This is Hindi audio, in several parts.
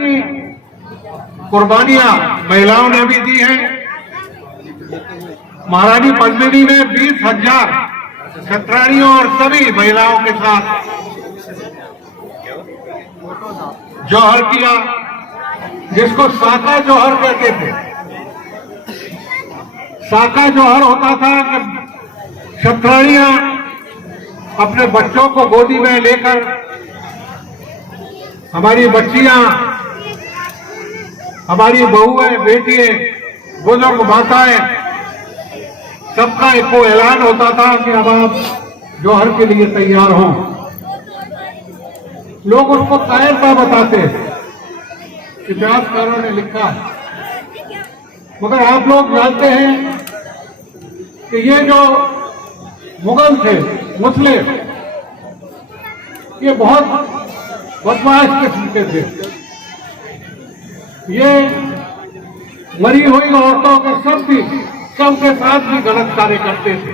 कितनी कुर्बानियां महिलाओं ने भी दी हैं। महारानी पद्मिनी ने 20,000 क्षत्रियों और सभी महिलाओं के साथ जौहर किया, जिसको साका जौहर कहते थे। साका जौहर होता था कि क्षत्रियां अपने बच्चों को गोदी में लेकर, हमारी बच्चियां, हमारी बहुएं, बेटियां, बुजुर्ग माताएं, सबका एक ऐलान होता था कि अब आप जौहर के लिए तैयार हों। लोग उसको कायरता बताते हैं, इतिहासकारों ने लिखा है। मगर आप लोग जानते हैं कि ये जो मुगल थे, मुस्लिम, ये बहुत बदमाश किस्म के थे। ये मरी हुई औरतों के सबके साथ भी गलत कार्य करते थे।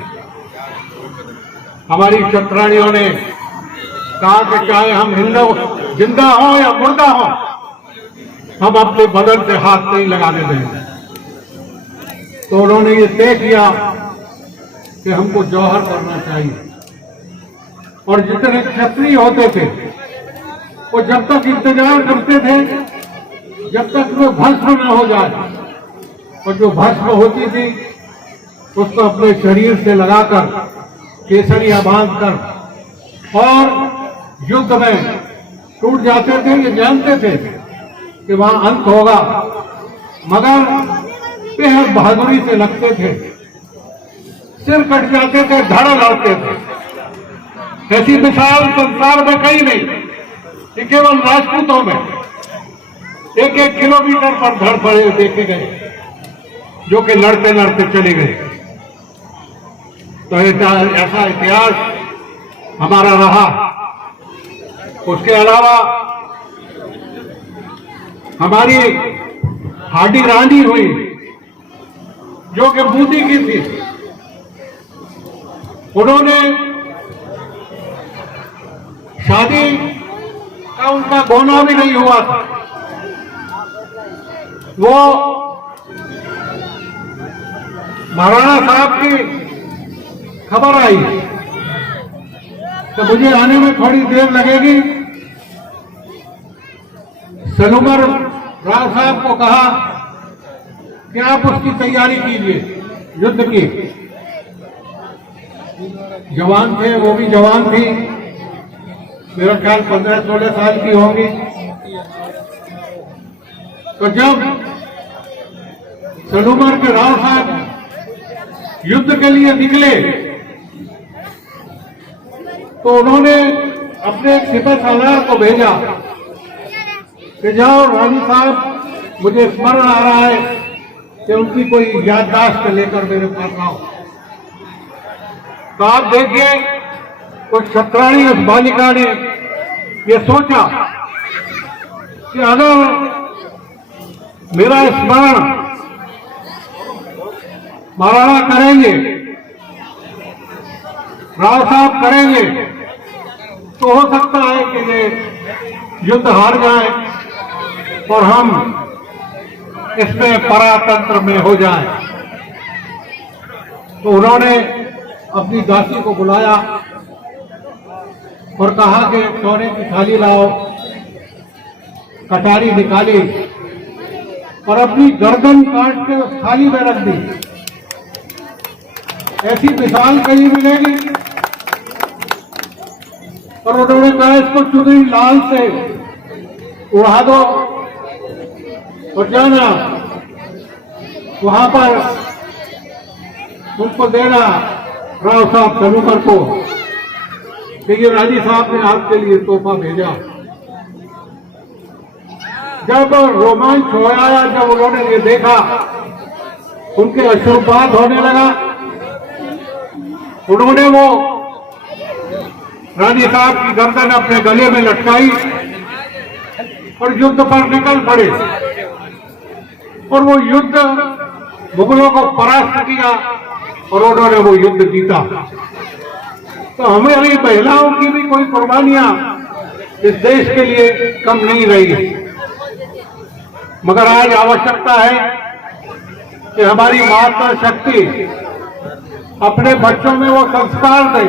हमारी क्षत्रियों ने कहा कि चाहे हम हिंदू जिंदा हो या मुर्दा हो, हम अपने बदन से हाथ नहीं लगाने देंगे। तो उन्होंने ये तय किया कि हमको जौहर करना चाहिए। और जितने क्षत्रिय होते थे वो जब तक इंतजार करते थे जब तक वो भस्म न हो जाए, और जो भस्म होती थी उसको अपने शरीर से लगाकर केसरिया बांधकर और युद्ध में टूट जाते थे। ये जानते थे कि वहां अंत होगा, मगर बेहद बहादुरी से लगते थे। सिर कट जाते थे, धड़ लड़ते थे। ऐसी मिसाल संसार में कहीं नहीं, ये केवल राजपूतों में 1-1 किलोमीटर पर धड़ पड़े देखे गए, जो कि लड़ते लड़ते चले गए। तो ऐसा इतिहास हमारा रहा। उसके अलावा हमारी हाडी रानी हुई, जो कि बूंदी की थी। उन्होंने शादी का उनका गोना भी नहीं हुआ था। वो महाराणा साहब की खबर आई तो मुझे आने में थोड़ी देर लगेगी। सलूमर राव साहब को कहा कि आप उसकी तैयारी कीजिए युद्ध की। जवान थे, वो भी जवान थी, मेरा ख्याल 15-16 साल की होंगी। तो जब सलूमर के राव साहब युद्ध के लिए निकले तो उन्होंने अपने एक सिपह सालार को भेजा कि जाओ रानी साहब, मुझे स्मरण आ रहा है कि उनकी कोई याददाश्त लेकर मेरे पास आओ। तो आप देखिए, उस क्षत्रिय उस बालिका ने ये सोचा कि अगर मेरा स्मरण महाराणा करेंगे, राव साहब करेंगे, तो हो सकता है कि ये युद्ध हार जाए और हम इसमें परातंत्र में हो जाए। तो उन्होंने अपनी दासी को बुलाया और कहा कि सोने की थाली लाओ। कटारी निकाली और अपनी गर्दन काट के उस थाली में रख दी। ऐसी मिसाल कहीं मिलेगी। और उन्होंने कहा इसको चुनरी लाल से उड़ा दो और जाना वहां पर उनको देना राव साहब सलूमर को कि ये रानी साहब ने आपके लिए तोहफा भेजा। जब रोमांच हो आया, जब उन्होंने ये देखा, उनके अश्रुपात होने लगा। उन्होंने वो रानी साहब की गर्दन अपने गले में लटकाई और युद्ध पर निकल पड़े। और वो युद्ध मुगलों को परास्त किया और उन्होंने वो युद्ध जीता। तो हमारी महिलाओं की भी कोई कुर्बानियां इस देश के लिए कम नहीं रही। मगर आज आवश्यकता है कि हमारी माता शक्ति अपने बच्चों में वो संस्कार दे।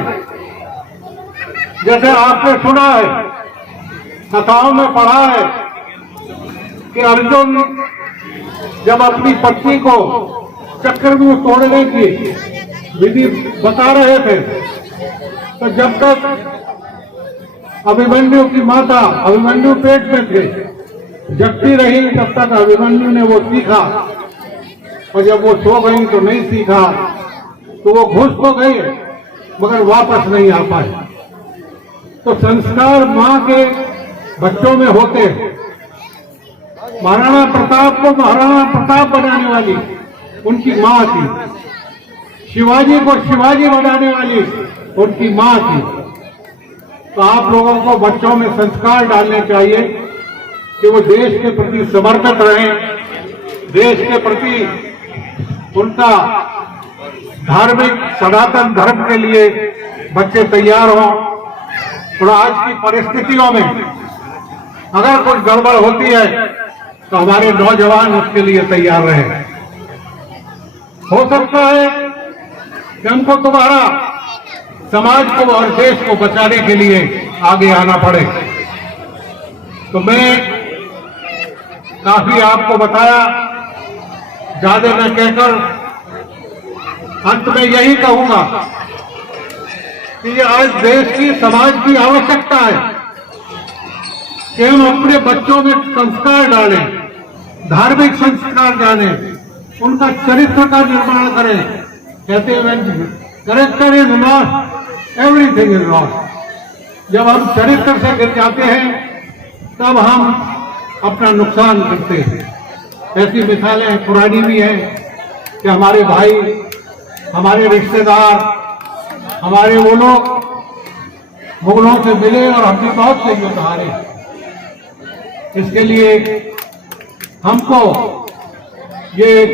जैसे आपने सुना है, कथाओं में पढ़ा है कि अर्जुन जब अपनी पत्नी को चक्रव्यूह तोड़ने की विधि बता रहे थे, तो जब तक अभिमन्यु की माता, अभिमन्यु पेट में थे, जगती रही, तब तक अभिमन्यु ने वो सीखा, और जब वो सो गई तो नहीं सीखा, तो वो घुस तो गई मगर वापस नहीं आ पाए। तो संस्कार मां के बच्चों में होते हैं। महाराणा प्रताप को महाराणा प्रताप बनाने वाली उनकी मां थी, शिवाजी को शिवाजी बनाने वाली उनकी मां थी। तो आप लोगों को बच्चों में संस्कार डालने चाहिए कि वो देश के प्रति समर्पित रहें, देश के प्रति उनका धार्मिक सनातन धर्म के लिए बच्चे तैयार हों। और आज की परिस्थितियों में अगर कुछ गड़बड़ होती है तो हमारे नौजवान उसके लिए तैयार रहे। हो सकता है कि हमको दोबारा समाज को और देश को बचाने के लिए आगे आना पड़े। तो मैं काफी आपको बताया, ज्यादा न कहकर अंत में यही कहूंगा कि ये आज देश की, समाज की आवश्यकता है कि हम अपने बच्चों में संस्कार डालें, धार्मिक संस्कार डालें, उनका चरित्र का निर्माण करें। कहते हैं character is lost, everything is lost. जब हम चरित्र से गिर जाते हैं तब हम अपना नुकसान करते हैं। ऐसी मिसालें पुरानी भी हैं कि हमारे भाई, हमारे रिश्तेदार, हमारे वो लोग मुगलों से मिले और हमने बहुत से युद्ध हारे। इसके लिए हमको ये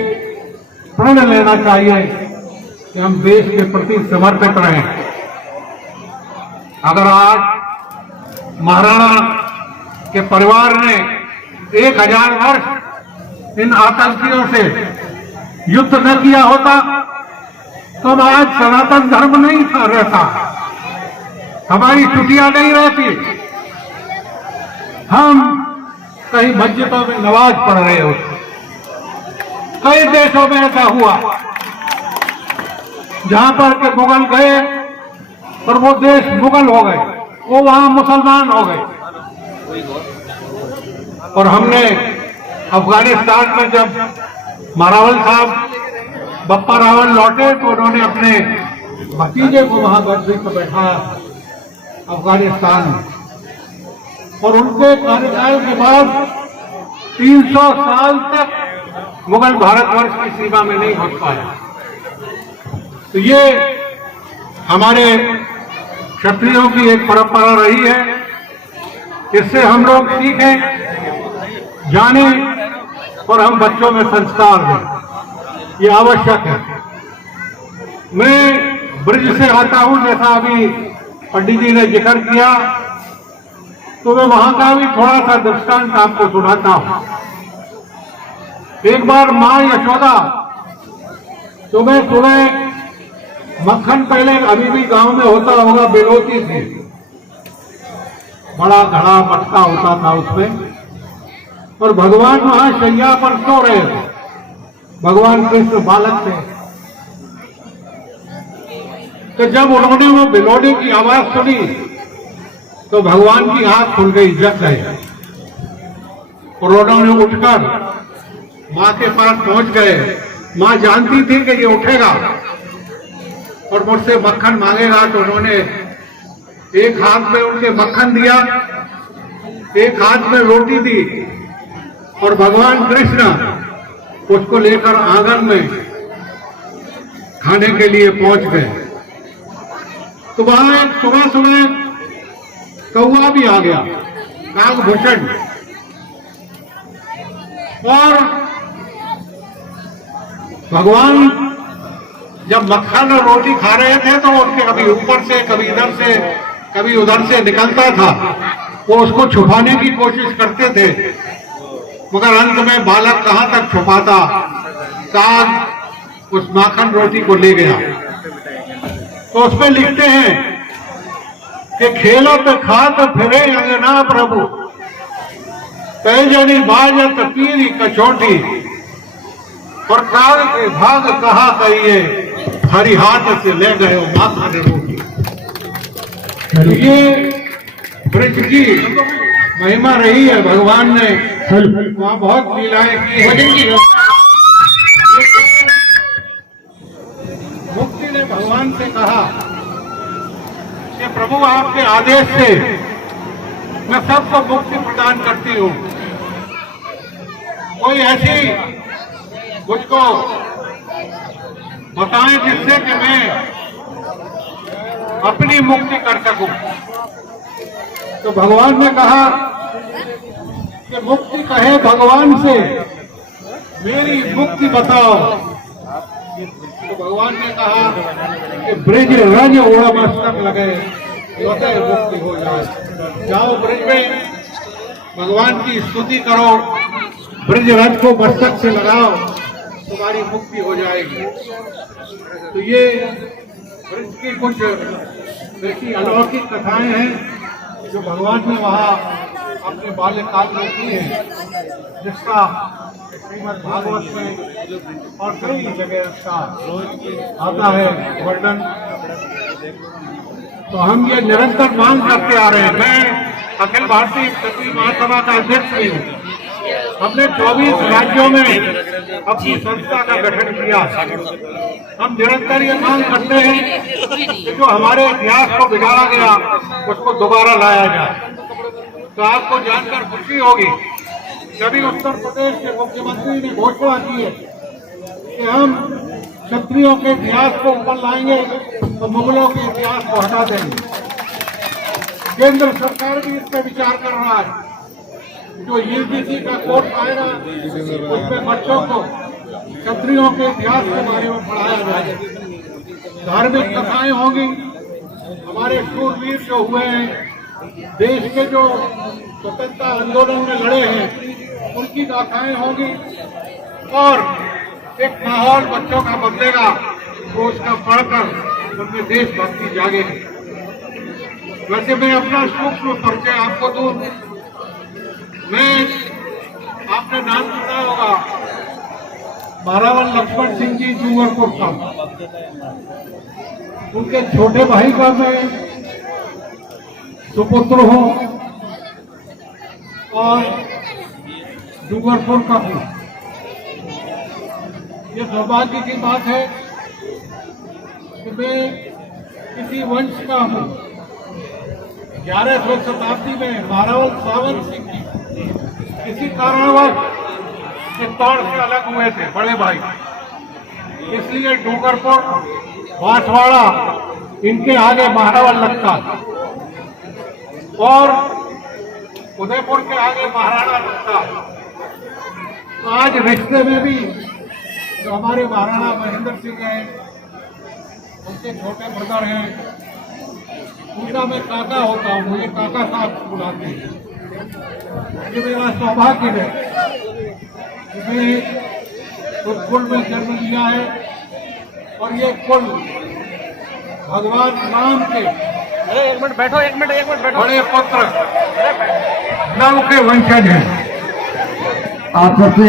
प्रण लेना चाहिए कि हम देश के प्रति समर्पित रहें। अगर आज महाराणा के परिवार ने 1000 वर्ष इन आतंकियों से युद्ध न किया होता तो आज सनातन धर्म नहीं था रहता, हमारी छुट्टियां नहीं रहती, हम कहीं मस्जिदों में नमाज पढ़ रहे होते। कई देशों में ऐसा हुआ जहां पर के मुगल गए और वो देश मुगल हो गए, वो वहां मुसलमान हो गए। और हमने अफगानिस्तान में जब मारावल साहब, बप्पा रावल लौटे तो उन्होंने अपने भतीजे को वहां गद्दी पर बैठाया अफगानिस्तान में, और उनके कार्यकाल के बाद 300 साल तक मुगल भारतवर्ष की सीमा में नहीं पहुंच पाया। तो ये हमारे क्षत्रियों की एक परंपरा रही है, इससे हम लोग सीखें, जानें और हम बच्चों में संस्कार दें, ये आवश्यक है। मैं ब्रिज से आता हूं, जैसा अभी पंडित जी ने जिक्र किया, तो मैं वहां का भी थोड़ा सा दृष्टांत आपको सुनाता हूं। एक बार मां यशोदा, तो मैं सुबह मक्खन पहले अभी भी गांव में होता होगा, बेलोती थी, बड़ा घड़ा मटका होता था उसमें, और भगवान वहां शैया पर सो रहे थे। भगवान कृष्ण बालक थे। तो जब उन्होंने वो बिलोने की आवाज सुनी तो भगवान की आंख खुल गई, जग गए, और उन्होंने उठकर मां के पास पहुंच गए। मां जानती थी कि ये उठेगा और मुझसे मक्खन मांगेगा, तो उन्होंने एक हाथ में उनके मक्खन दिया, एक हाथ में रोटी दी, और भगवान कृष्ण उसको लेकर आंगन में खाने के लिए पहुंच गए। तो वहां एक सुबह सुबह कौवा भी आ गया, नागभूषण, और भगवान जब मक्खन और रोटी खा रहे थे तो उनके कभी ऊपर से, कभी इधर से, कभी उधर से निकलता था। वो उसको छुपाने की कोशिश करते थे, मगर अंत में बालक कहां तक छुपाता, काग उस माखन रोटी को ले गया। तो उसमें लिखते हैं कि खेलत खात फिरे अंगना प्रभु, पैजनी बाजत पीरी कचौटी, और काग के भाग कहा कहिए, हरि हाथ से ले गए माखन रोटी। ये ब्रज की महिमा रही है। भगवान ने वहां बहुत लीलाएं की है। मुक्ति ने भगवान से कहा कि प्रभु आपके आदेश से मैं सबको मुक्ति प्रदान करती हूँ, कोई ऐसी मुझको बताएं जिससे कि मैं अपनी मुक्ति कर सकूं। तो भगवान ने कहा कि मुक्ति कहे भगवान से, मेरी मुक्ति बताओ। तो भगवान ने कहा कि ब्रज रज ओढ़ मस्तक लगे, मुक्ति हो जाए। जाओ ब्रज में भगवान की स्तुति करो, ब्रज रज को मस्तक से लगाओ, तुम्हारी मुक्ति हो जाएगी। तो ये ब्रज की कुछ ऐसी अलौकिक कथाएं हैं जो भगवान ने वहाँ अपने बाल्यकाल में की है, जिसका श्रीमद् भागवत में और कई जगह उसका आता है वर्णन। तो हम ये निरंतर मांग करते आ रहे हैं। मैं अखिल भारतीय क्षत्रिय महासभा का अध्यक्ष भी हूँ। हमने 24 राज्यों में अपनी संस्था का गठन किया। हम निरंतर ये मांग करते हैं कि जो हमारे इतिहास को बिगाड़ा गया उसको दोबारा लाया जाए। तो आपको जानकर खुशी होगी, जब उत्तर प्रदेश के मुख्यमंत्री ने घोषणा की है कि हम क्षत्रियों के इतिहास को ऊपर लाएंगे तो मुगलों के इतिहास को हटा देंगे। केंद्र सरकार भी इस पर विचार कर रहा है। जो यूजीसी का कोर्स आएगा उसमें बच्चों को क्षत्रियों के इतिहास के बारे में पढ़ाया जाएगा। धार्मिक कथाएं होंगी, हमारे शूरवीर जो हुए हैं, देश के जो स्वतंत्रता आंदोलन में लड़े हैं, उनकी गाथाएं होंगी और एक माहौल बच्चों का बदलेगा, तो उसका पढ़कर उनमें देशभक्ति जागेगी। वैसे मैं अपना सूक्ष्म परिचय आपको दूं। मैं, आपने नाम सुना होगा, मारावल लक्ष्मण सिंह जी डूंगरपुर का, उनके छोटे भाई का मैं सुपुत्र हूं और डूंगरपुर का हूं। ये सौभाग्य की बात है कि मैं किसी वंश का हूं। 11वीं शताब्दी में मारावल सावंत सिंह जी किसी कारणवश चित्तौड़ से अलग हुए थे, बड़े भाई, इसलिए डूंगरपुर बांसवाड़ा इनके आगे मारावल लगता और उदयपुर के आगे महाराणा लगता। तो आज रिश्ते में भी जो हमारे महाराणा महेंद्र सिंह हैं, उनके छोटे ब्रदर हैं, उनका मैं काका होता हूँ, मुझे काका साहब बुलाते हैं। ये मेरा सौभाग्य है, मैं उस कुल में जन्म लिया है और ये कुल भगवान राम के एक मिनट बैठो बड़े पुत्र नव के वंशज हैं। आप सबसे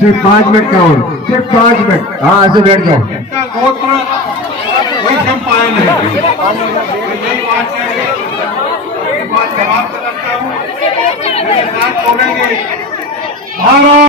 सिर्फ 5 मिनट का और सिर्फ 5 मिनट, हाँ ऐसे बैठ जाओ। इनका गोत्र वैशंपायन है। यही बात है, बात समाप्त करता हूँ। मेरे साथ बोलेंगे भारत।